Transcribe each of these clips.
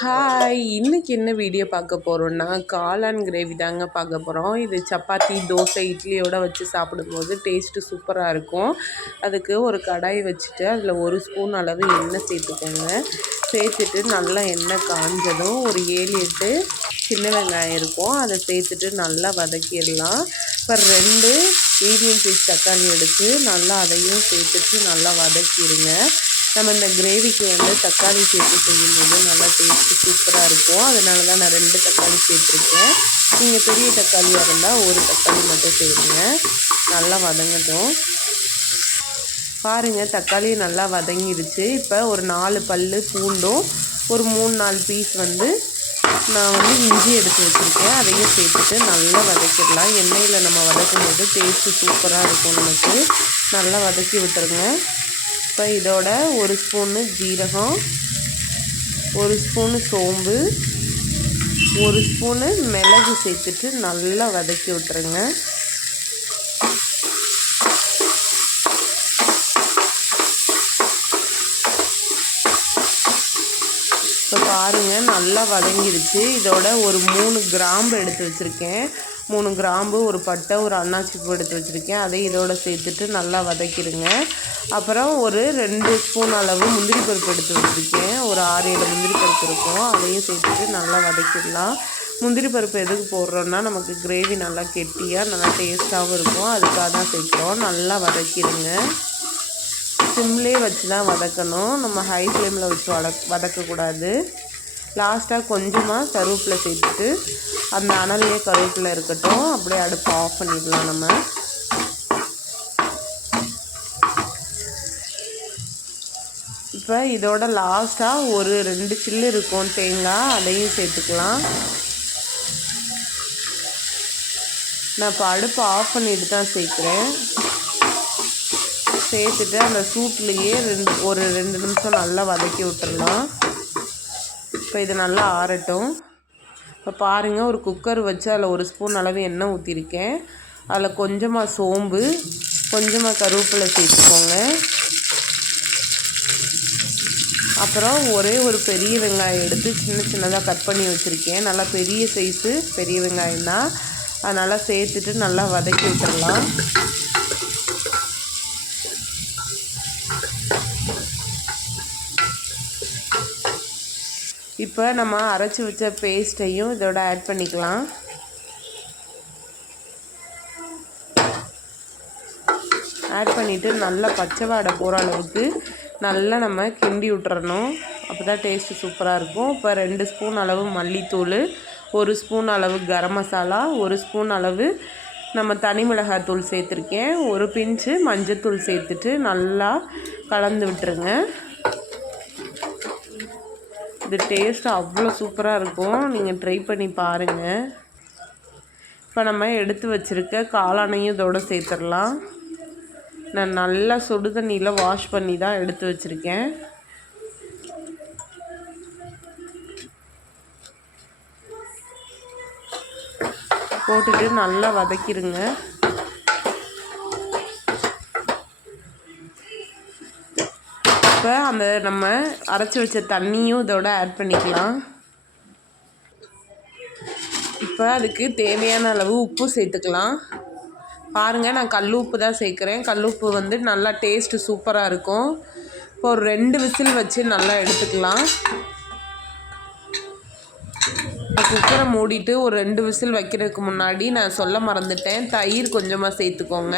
Hi இன்றைக்கி என்ன video பார்க்க போகிறோன்னா காளான் கிரேவி தாங்க பார்க்க போகிறோம் இது சப்பாத்தி தோசை இட்லியோடு வச்சு சாப்பிடும்போது டேஸ்ட்டு சூப்பராக இருக்கும். அதுக்கு ஒரு கடாய் வச்சுட்டு அதில் ஒரு ஸ்பூன் அளவு எண்ணெய் சேர்த்துக்கோங்க. சேர்த்துட்டு நல்லா எண்ணெய் காஞ்சதும் ஒரு ஏழு எட்டு சின்ன வெங்காயம் இருக்கும். அதை சேர்த்துட்டு நல்லா வதக்கிடலாம். இப்போ ரெண்டு மீடியம் சைஸ் தக்காளி எடுத்து நல்லா அதையும் சேர்த்துட்டு நல்லா வதக்கிடுங்க. நம்ம இந்த கிரேவிக்கு வந்து தக்காளி சேர்த்து செய்யும்போது நல்லா டேஸ்ட்டு சூப்பராக இருக்கும். அதனால தான் நான் ரெண்டு தக்காளி சேர்த்துருக்கேன். நீங்கள் பெரிய தக்காளியாக இருந்தால் ஒரு தக்காளி மட்டும் செய்யுங்க நல்லா வதங்கட்டும். பாருங்கள் தக்காளி நல்லா வதங்கிடுச்சு இப்போ ஒரு நாலு பல் பூண்டும் ஒரு மூணு நாலு பீஸ் வந்து நான் வந்து இஞ்சி எடுத்து வச்சுருக்கேன். அதையும் சேர்த்துட்டு நல்லா வதக்கிடலாம். எண்ணெயில் நம்ம வதக்கும் போது டேஸ்ட்டு சூப்பராக இருக்கும் நமக்கு. நல்லா வதக்கி விட்டுருங்க. இப்போ இதோட ஒரு ஸ்பூனு ஜீரகம் ஒரு ஸ்பூனு சோம்பு ஒரு ஸ்பூனு மிளகு சேர்த்துட்டு நல்லா வதக்கி விட்டுருங்க. இப்போ பாருங்கள் நல்லா வதங்கிடுச்சு இதோட ஒரு மூணு கிராம்பு எடுத்து வச்சுருக்கேன். மூணு கிராம்பு ஒரு பட்டை ஒரு அன்னாச்சி பூ எடுத்து வச்சுருக்கேன். அதை இதோடு சேர்த்துட்டு நல்லா வதக்கிடுங்க. அப்புறம் ஒரு ரெண்டு ஸ்பூன் அளவு முந்திரி பருப்பு எடுத்து வச்சுருக்கேன். ஒரு ஆறு ஏழு முந்திரி பருப்பு இருக்கும். அதையும் சேர்த்துட்டு நல்லா வதக்கிடலாம். முந்திரி பருப்பு எதுக்கு போடுறோன்னா நமக்கு கிரேவி நல்லா கெட்டியாக நல்லா டேஸ்ட்டாகவும் இருக்கும். அதுக்காக தான் சேர்க்குறோம். நல்லா வதக்கிடுங்க. சிம்லேயே வச்சு தான் வதக்கணும். நம்ம ஹை ஃப்ளேமில் வச்சு வதக் வதக்கக்கூடாது. லாஸ்ட்டாக கொஞ்சமாக கருவேப்பிலை சேர்த்துட்டு அந்த அனல்லே கருவேப்பிலை இருக்கட்டும் அப்படியே அடுப்பு ஆஃப் பண்ணிடலாம் நம்ம. இப்போ இதோட லாஸ்ட்டாக ஒரு ரெண்டு சில்லு இருக்கும் தேங்காய் அதையும் சேர்த்துக்கலாம். நான் இப்போ அடுப்பு ஆஃப் பண்ணிட்டு தான் சேர்க்குறேன். சேர்த்துட்டு அந்த சூட்லேயே ரெண்டு ஒரு ரெண்டு நிமிஷம் நல்லா வதக்கி விட்டுடலாம் இப்போ இது நல்லா ஆறட்டும். இப்போ பாருங்கள் ஒரு குக்கர் வச்சு அதில் ஒரு ஸ்பூன் அளவு எண்ணெய் ஊற்றிருக்கேன் அதில் கொஞ்சமாக சோம்பு கொஞ்சமாக கருவேப்பிலை சேர்த்துக்கோங்க. அப்புறம் ஒரே ஒரு பெரிய வெங்காயம் எடுத்து சின்ன சின்னதாக கட் பண்ணி வச்சுருக்கேன். நல்லா பெரிய சைஸு பெரிய வெங்காயம் தான் அதனால் சேர்த்துட்டு நல்லா வதக்கி விட்டுடலாம் இப்போ நம்ம அரைச்சி வச்ச பேஸ்ட்டையும் இதோட ஆட் பண்ணிக்கலாம். ஆட் பண்ணிவிட்டு நல்லா பச்சை வாடை போகிற அளவுக்கு நல்லா நம்ம கிண்டி விட்டுறணும். அப்போ தான் டேஸ்ட்டு சூப்பராக இருக்கும். இப்போ ரெண்டு ஸ்பூன் அளவு மல்லித்தூள் ஒரு ஸ்பூன் அளவு கரம் மசாலா ஒரு ஸ்பூன் அளவு நம்ம தனி மிளகாத்தூள் சேர்த்துருக்கேன். ஒரு பிஞ்சு மஞ்சத்தூள் சேர்த்துட்டு நல்லா கலந்து விட்டுருங்க. இது டேஸ்ட் அவ்வளோ சூப்பராக இருக்கும். நீங்கள் ட்ரை பண்ணி பாருங்கள் இப்போ நம்ம எடுத்து வச்சுருக்க காளானையும் இதோடு சேர்த்துடலாம். நான் நல்லா சுடு தண்ணியில் வாஷ் பண்ணி தான் எடுத்து வச்சுருக்கேன். போட்டுட்டு நல்லா வதக்கிடுங்க இப்போ அந்த நம்ம அரைச்சி வச்ச தண்ணியும் இதோட ஆட் பண்ணிக்கலாம். இப்போ அதுக்கு தேவையான அளவு உப்பு சேர்த்துக்கலாம். பாருங்கள் நான் கல் உப்பு தான் சேர்க்குறேன். கல் உப்பு வந்து நல்லா டேஸ்ட்டு சூப்பராக இருக்கும். இப்போ ஒரு ரெண்டு விசில் வச்சு நல்லா எடுத்துக்கலாம். குக்கரை மூடிட்டு ஒரு ரெண்டு விசில் வைக்கிறதுக்கு முன்னாடி நான் சொல்ல மறந்துட்டேன். தயிர் கொஞ்சமாக சேர்த்துக்கோங்க.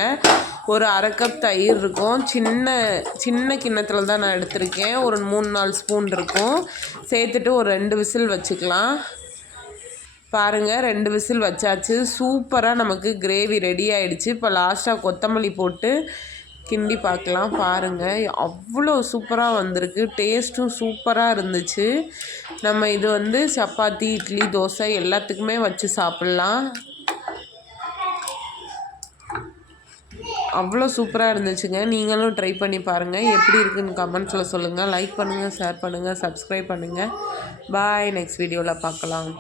ஒரு அரை கப் தயிர் இருக்கும். சின்ன சின்ன கிண்ணத்தில் தான் நான் எடுத்திருக்கேன். ஒரு மூணு நாலு ஸ்பூன் இருக்கும். சேர்த்துட்டு ஒரு ரெண்டு விசில் வச்சுக்கலாம். பாருங்கள் ரெண்டு விசில் வச்சாச்சு. சூப்பராக நமக்கு கிரேவி ரெடி ஆகிடுச்சு இப்போ லாஸ்ட்டாக கொத்தமல்லி போட்டு கிண்டி பார்க்கலாம். பாருங்கள் அவ்வளோ சூப்பராக வந்திருக்கு. டேஸ்ட்டும் சூப்பராக இருந்துச்சு. நம்ம இது வந்து சப்பாத்தி இட்லி தோசை எல்லாத்துக்குமே வச்சு சாப்பிட்லாம். அவ்வளோ சூப்பராக இருந்துச்சுங்க. நீங்களும் ட்ரை பண்ணி பாருங்கள் எப்படி இருக்குன்னு கமெண்ட்ஸில் சொல்லுங்கள் லைக் பண்ணுங்கள் ஷேர் பண்ணுங்கள் சப்ஸ்கிரைப் பண்ணுங்கள் பாய் நெக்ஸ்ட் வீடியோவில் பார்க்கலாம்.